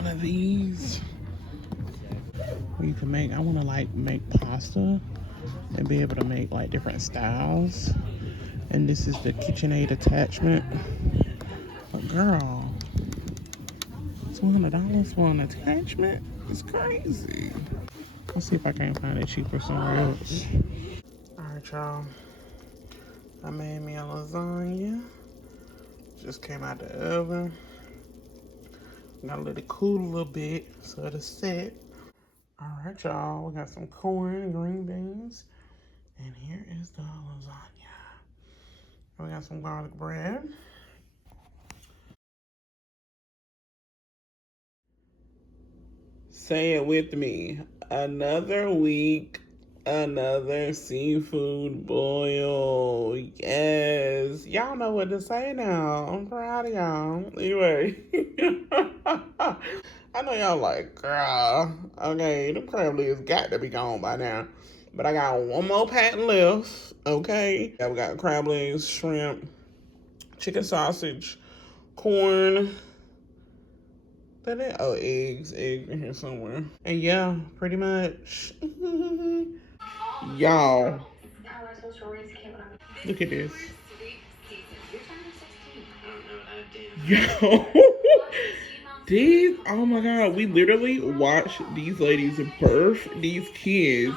one of these. You can make, I want to like make pasta and be able to make like different styles. And this is the KitchenAid attachment. But girl, $200 for an attachment? It's crazy. Let's see if I can't find it cheaper somewhere else. Alright, y'all. I made me a lasagna. Just came out the oven. Gotta let it cool a little bit so it'll set. Alright, y'all. We got some corn and green beans. And here is the lasagna. We got some garlic bread. Say it with me. Another week, another seafood boil. Yes. Y'all know what to say now. I'm proud of y'all. Anyway. I know y'all like, girl. Okay, the crab legs got to be gone by now. But I got one more pack left. Okay. Yeah, we got crab legs, shrimp, chicken sausage, corn. That it? Oh, eggs in here somewhere. And yeah, pretty much. Y'all, look at this. Yo, these, oh my God, we literally watched these ladies birth these kids,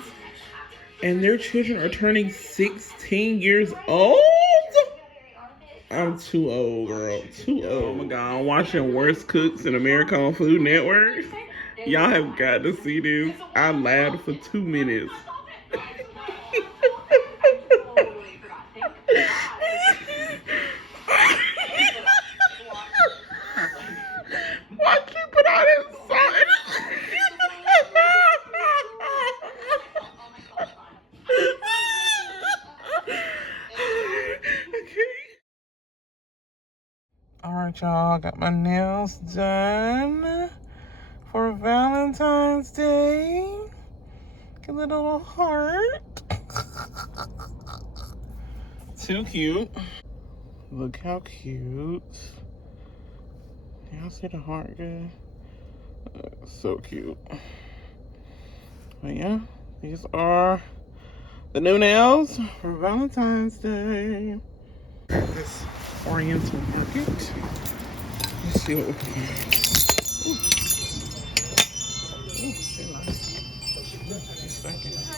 and their children are turning 16 years old. I'm too old, girl. Too old. Oh my God, I'm watching Worst Cooks in America on Food Network. Y'all have got to see this. I laughed for 2 minutes. Why'd you put all this salt? Alright, y'all, got my nails done for Valentine's Day. Get a little heart. Too cute. Look how cute. Y'all see the heart good? So cute. But yeah, these are the new nails for Valentine's Day. This Oriental market. Let's see what we can find.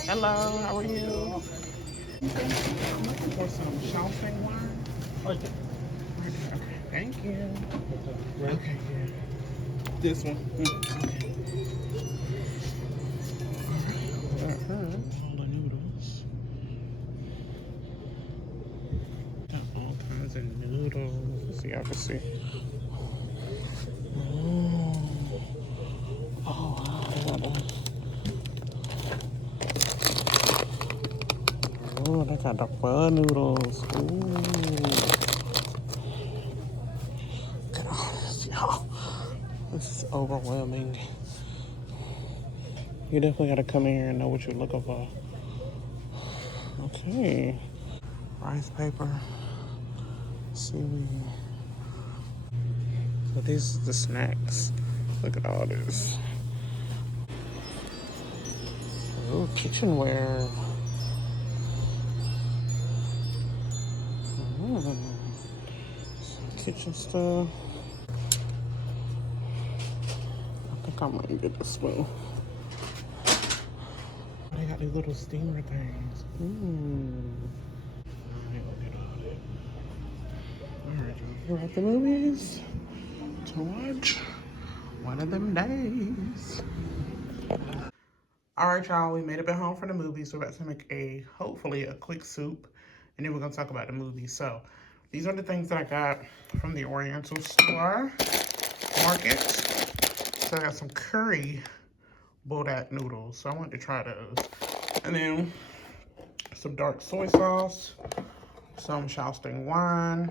Hello, how are you? I'm looking for some champagne wine. Okay, thank you. Okay, yeah. This one. Okay. All the noodles. Got all kinds of noodles. See, y'all can see. Oh, wow. Oh, they got the pho noodles. Ooh. Look at all this, y'all. This is overwhelming. You definitely gotta come in here and know what you're looking for. Okay. Rice paper. Seaweed. So these are the snacks. Look at all this. Ooh, kitchenware. Some kitchen stuff. I think I might get the spoon. They got these little steamer things. Alright, y'all. We're at the movies to watch one of them days. Alright, y'all. We made it back home from the movies. We're about to make hopefully a quick soup. And then we're going to talk about the movie. So, these are the things that I got from the Oriental store market. So, I got some curry bodak noodles. So, I wanted to try those. And then some dark soy sauce, some Charleston wine,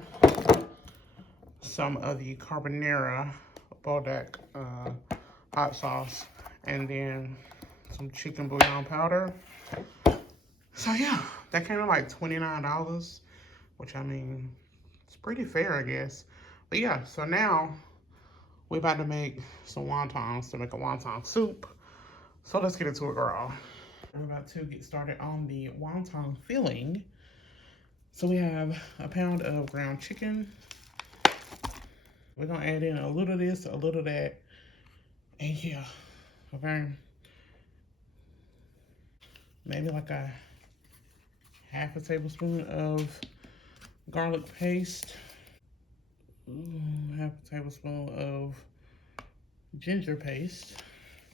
some of the carbonara bodak hot sauce, and then some chicken bouillon powder. So yeah, that came to like $29, which I mean, it's pretty fair, I guess. But yeah, so now We're about to make some wontons to make a wonton soup. So let's get into it, girl. We're about to get started on the wonton filling. So we have a pound of ground chicken. We're gonna add in a little of this, a little of that, and yeah, okay. Maybe like a half a tablespoon of garlic paste. Half a tablespoon of ginger paste.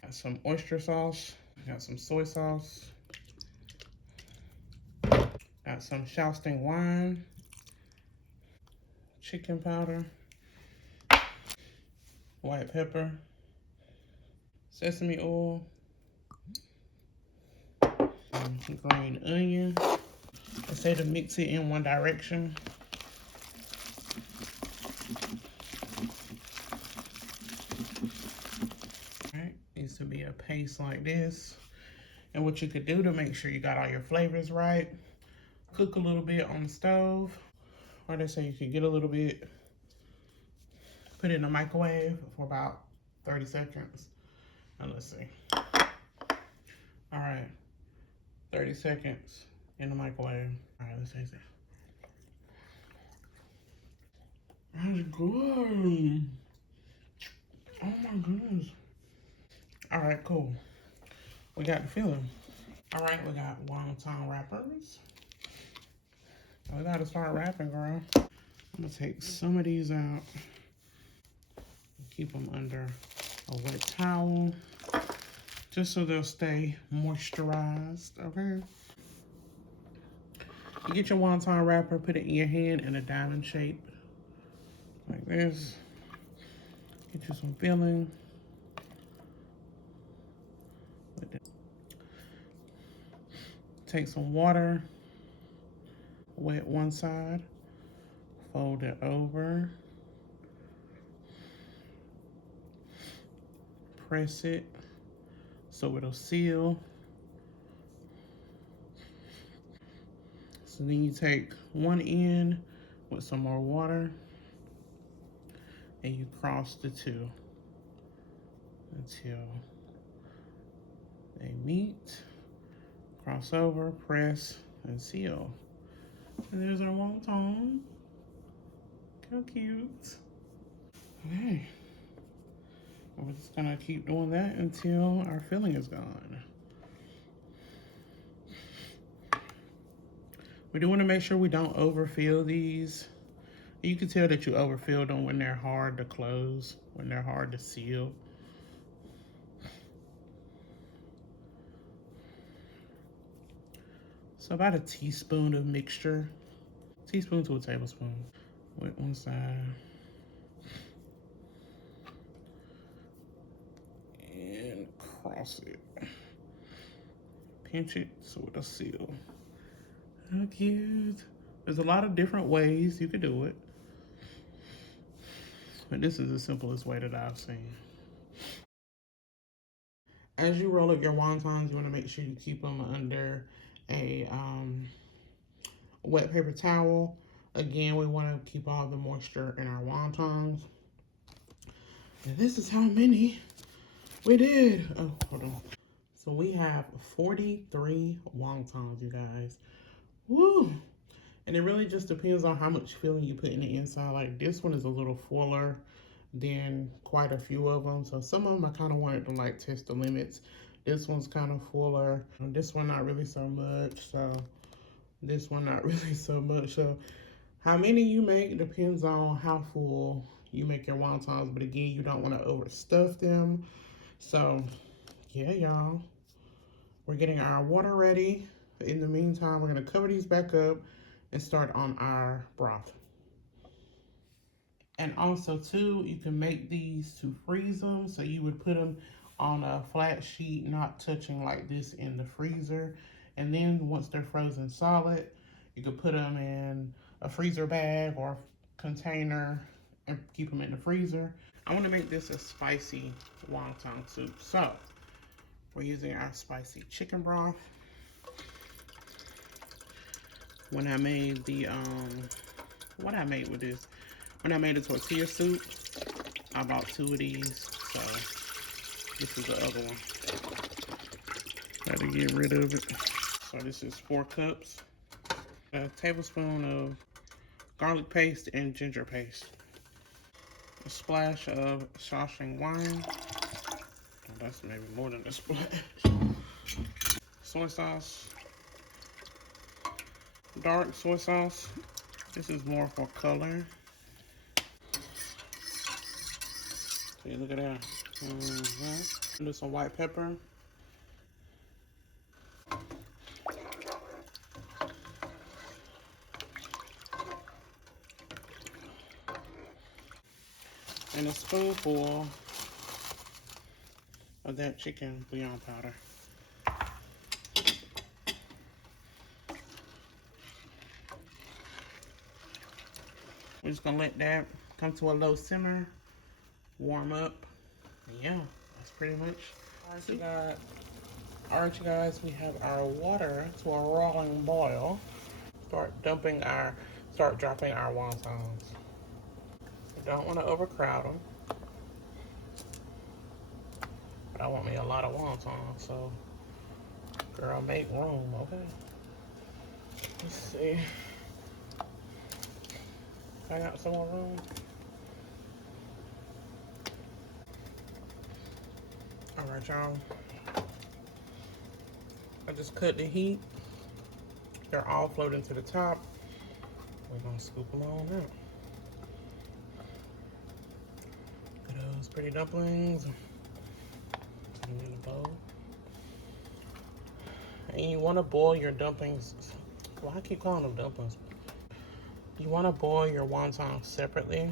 Got some oyster sauce. Got some soy sauce. Got some Shaosting wine. Chicken powder. White pepper. Sesame oil. Green onion. I say to mix it in one direction. Alright, needs to be a paste like this. And what you could do to make sure you got all your flavors right, cook a little bit on the stove. Or they say you could get a little bit, put it in the microwave for about 30 seconds. And let's see. Alright, 30 seconds in the microwave. Alright, let's taste it. That's good. Oh my goodness. Alright, cool. We got the filling. Alright, we got wonton wrappers. We gotta start wrapping, girl. I'm gonna take some of these out. Keep them under a wet towel, just so they'll stay moisturized, okay? You get your wonton wrapper, put it in your hand in a diamond shape, like this. Get you some filling. Take some water, wet one side, fold it over, press it so it'll seal. So then you take one end with some more water and you cross the two until they meet. Cross over, press, and seal. And there's our wonton. How cute. Okay. We're just gonna keep doing that until our filling is gone. We do want to make sure we don't overfill these. You can tell that you overfilled them when they're hard to close, when they're hard to seal. So about a teaspoon of mixture, teaspoon to a tablespoon. Wet one side. And cross it. Pinch it so it'll seal. How cute. There's a lot of different ways you could do it, but this is the simplest way that I've seen. As you roll up your wontons, you want to make sure you keep them under a wet paper towel. Again, we want to keep all the moisture in our wontons. And this is how many we did. Oh, hold on. So we have 43 wontons, you guys. Woo! And it really just depends on how much filling you put in the inside. Like this one is a little fuller than quite a few of them. So some of them I kind of wanted to like test the limits. This one's kind of fuller. This one not really so much. So this one not really so much. So how many you make depends on how full you make your wontons. But again, you don't want to overstuff them. So yeah, y'all. We're getting our water ready. In the meantime, we're gonna cover these back up and start on our broth. And also too, you can make these to freeze them. So you would put them on a flat sheet, not touching like this in the freezer. And then once they're frozen solid, you could put them in a freezer bag or container and keep them in the freezer. I want to make this a spicy wonton soup. So we're using our spicy chicken broth. When I made the, what I made with this, when I made a tortilla soup, I bought 2 of these, so this is the other one. Got to get rid of it. So this is 4 cups. A tablespoon of garlic paste and ginger paste. A splash of Shawshank wine. Oh, that's maybe more than a splash. Soy sauce. Dark soy sauce. This is more for color. See, look at that. Do some white pepper. And a spoonful of that chicken bouillon powder. We're just gonna let that come to a low simmer, warm up. Yeah, that's pretty much. All right, you guys, we have our water to a rolling boil. Start dropping our wontons. You don't want to overcrowd them, but I want me a lot of wontons, so girl, make room, okay? Let's see. I got some more room. All right, y'all. I just cut the heat. They're all floating to the top. We're gonna scoop them on out. Look at those pretty dumplings. Put them in the bowl. And you wanna boil your dumplings. Why I keep calling them dumplings? You wanna boil your wontons separately.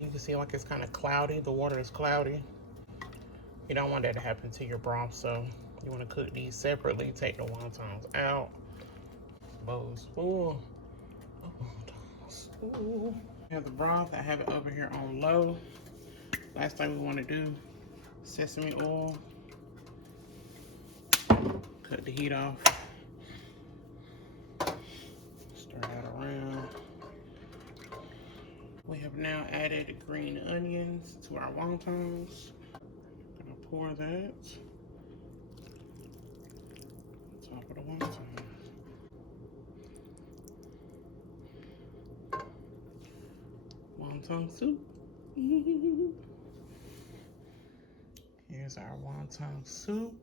You can see like it's kind of cloudy. The water is cloudy. You don't want that to happen to your broth, so you want to cook these separately. Take the wontons out. Bowl is full. I have the broth. I have it over here on low. Last thing we want to do, sesame oil. Cut the heat off. Stir that around. We have now added green onions to our wontons. Gonna pour that on top of the wontons. Wonton soup. Here's our wonton soup.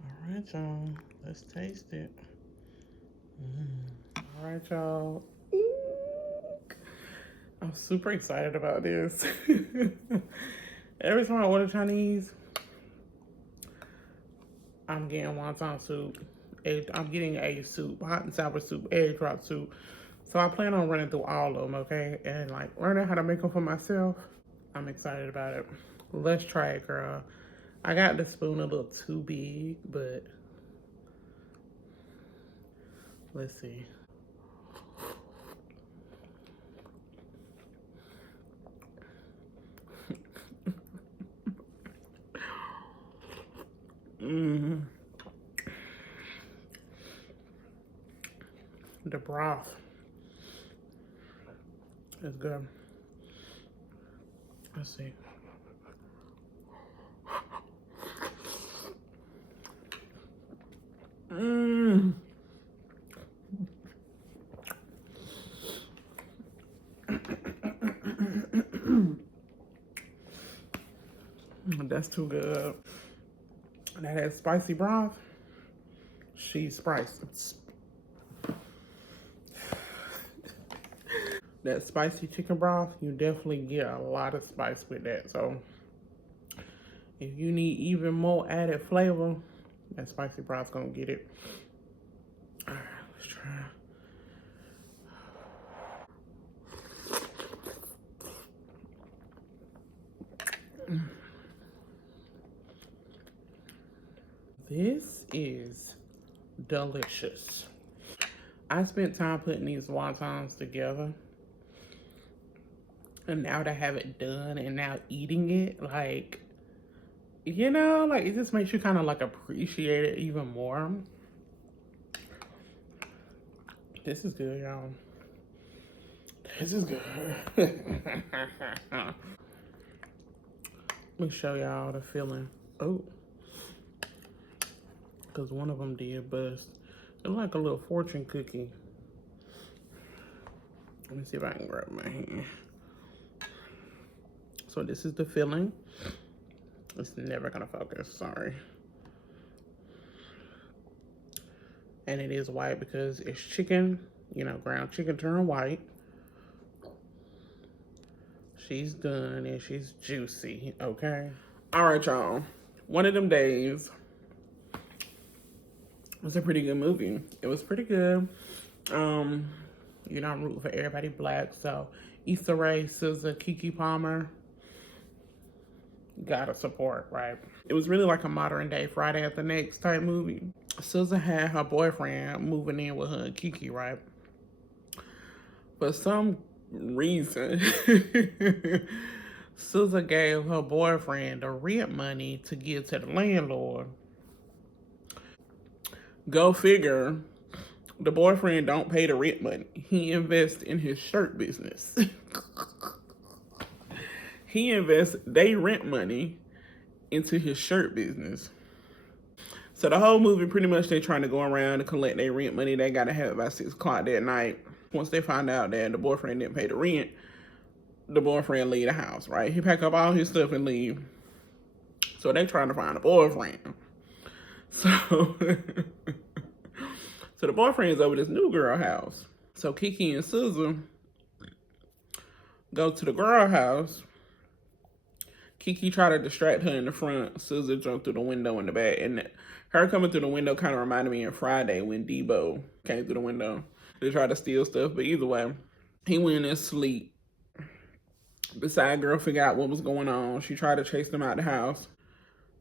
All right, y'all. Let's taste it. All right, y'all. I'm super excited about this. Every time I order Chinese, I'm getting wonton soup. I'm getting a soup, hot and sour soup, egg drop soup. So I plan on running through all of them, okay? And like learning how to make them for myself. I'm excited about it. Let's try it, girl. I got the spoon a little too big, but let's see. The broth is good. Let's see. That's too good. That spicy broth, she's spiced. That spicy chicken broth, you definitely get a lot of spice with that. So if you need even more added flavor, that spicy broth's gonna get it. All right, let's try. This is delicious. I spent time putting these wontons together. And now to have it done and now eating it, like, you know, like it just makes you kind of like appreciate it even more. This is good, y'all. This is good. Let me show y'all the filling. Oh, because one of them did bust. It's like a little fortune cookie. Let me see if I can grab my hand. So this is the filling. It's never gonna focus, sorry. And it is white because it's chicken, you know, ground chicken turned white. She's done and she's juicy, okay? All right, y'all. One of them days was a pretty good movie. It was pretty good. You know, I'm rooting for everybody black, so Issa Rae, SZA, Keke Palmer, gotta support, right? It was really like a modern day Friday at the Next type movie. SZA had her boyfriend moving in with her and Keke, right? For some reason, SZA gave her boyfriend the rent money to give to the landlord. Go figure, the boyfriend don't pay the rent money. He invests in his shirt business. He invests they rent money into his shirt business. So the whole movie, pretty much, they trying to go around and collect their rent money. They got to have it by 6 o'clock that night. Once they find out that the boyfriend didn't pay the rent, the boyfriend leave the house, right? He pack up all his stuff and leave. So they trying to find a boyfriend. So, so the boyfriend's over this new girl house. So Keke and SZA go to the girl house. Keke tried to distract her in the front. SZA jumped through the window in the back. And her coming through the window kind of reminded me of Friday when Debo came through the window. They tried to steal stuff. But either way, he went in sleep. The side girl figured out what was going on. She tried to chase them out the house.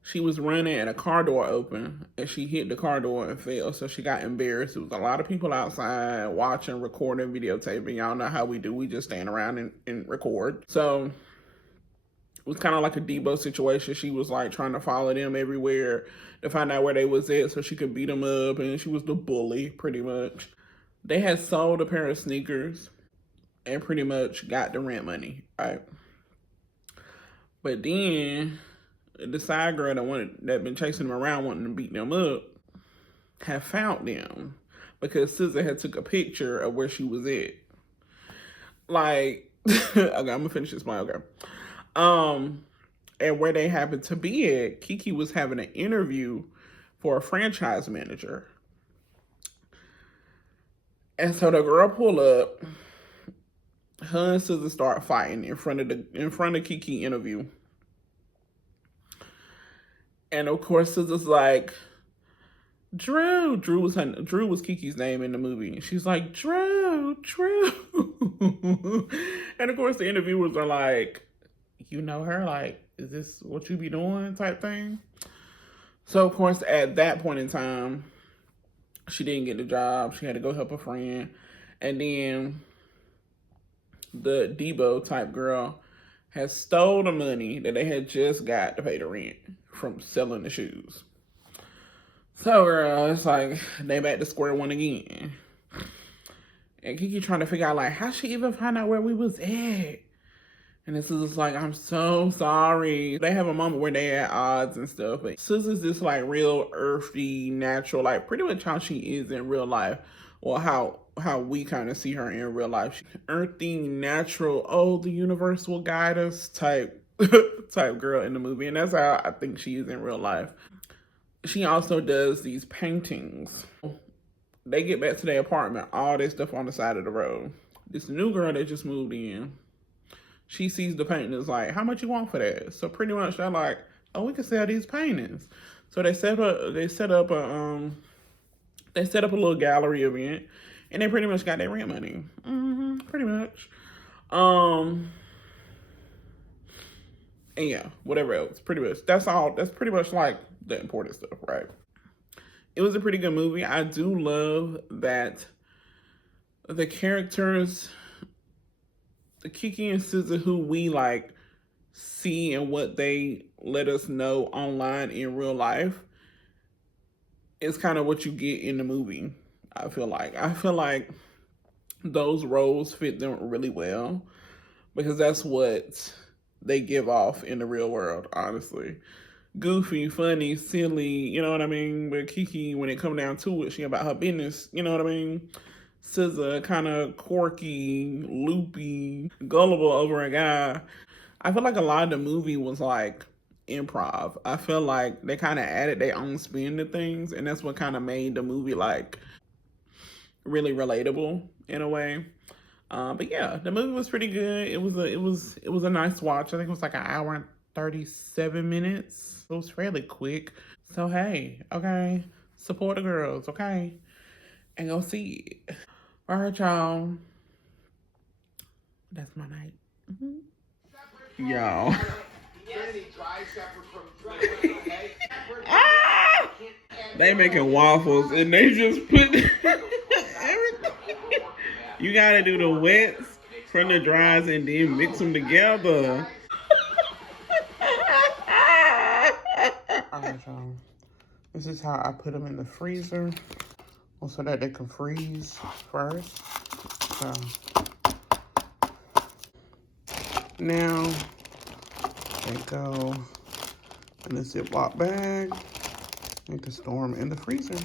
She was running and a car door opened. And she hit the car door and fell. So she got embarrassed. There was a lot of people outside watching, recording, videotaping. Y'all know how we do. We just stand around and record. So it was kind of like a Debo situation. She was like trying to follow them everywhere to find out where they was at so she could beat them up. And she was the bully, pretty much. They had sold a pair of sneakers and pretty much got the rent money, right? But then the side girl that been chasing them around wanting to beat them up had found them because SZA had took a picture of where she was at. Like, okay, I'm gonna finish this point, okay. And where they happened to be at, Keke was having an interview for a franchise manager. And so the girl pull up, her and SZA start fighting in front of Keke interview. And of course, SZA's like, Drew. Drew was Keke's name in the movie. And she's like, Drew. And of course, the interviewers are like, you know her? Like, is this what you be doing type thing? So, of course, at that point in time, she didn't get the job. She had to go help a friend. And then the Debo type girl has stole the money that they had just got to pay the rent from selling the shoes. So, girl, it's like they back to square one again. And Keke trying to figure out, like, how she even find out where we was at? And this is just like, I'm so sorry. They have a moment where they at odds and stuff. But SZA's just like real earthy, natural, like pretty much how she is in real life. Or how we kind of see her in real life. Earthy, natural, oh, the universe will guide us type girl in the movie. And that's how I think she is in real life. She also does these paintings. They get back to their apartment, all this stuff on the side of the road. This new girl that just moved in, she sees the paintings like, how much you want for that? So pretty much they're like, oh, we can sell these paintings. So they set up a little gallery event, and they pretty much got their rent money. Pretty much. And yeah, whatever else. Pretty much. That's all. That's pretty much like the important stuff, right? It was a pretty good movie. I do love that the characters, the Keke and SZA, who we like see and what they let us know online in real life is kind of what you get in the movie. I feel like those roles fit them really well because that's what they give off in the real world, honestly. Goofy, funny, silly, you know what I mean? But Kiki, when it come down to it, she about her business, you know what I mean? SZA, kind of quirky, loopy, gullible over a guy. I feel like a lot of the movie was like improv. I feel like they kind of added their own spin to things, and that's what kind of made the movie like really relatable in a way. But yeah, the movie was pretty good. It was a nice watch. I think it was like an hour and 37 minutes. It was fairly quick. So hey, okay, support the girls, okay, and go see it. All right, y'all. That's my night. Y'all. Ah! They making waffles and they just put everything. You gotta do the wets from the dries and then mix them together. Alright, y'all. This is how I put them in the freezer so that they can freeze first. So now they go in a Ziploc bag. You can store them in the freezer.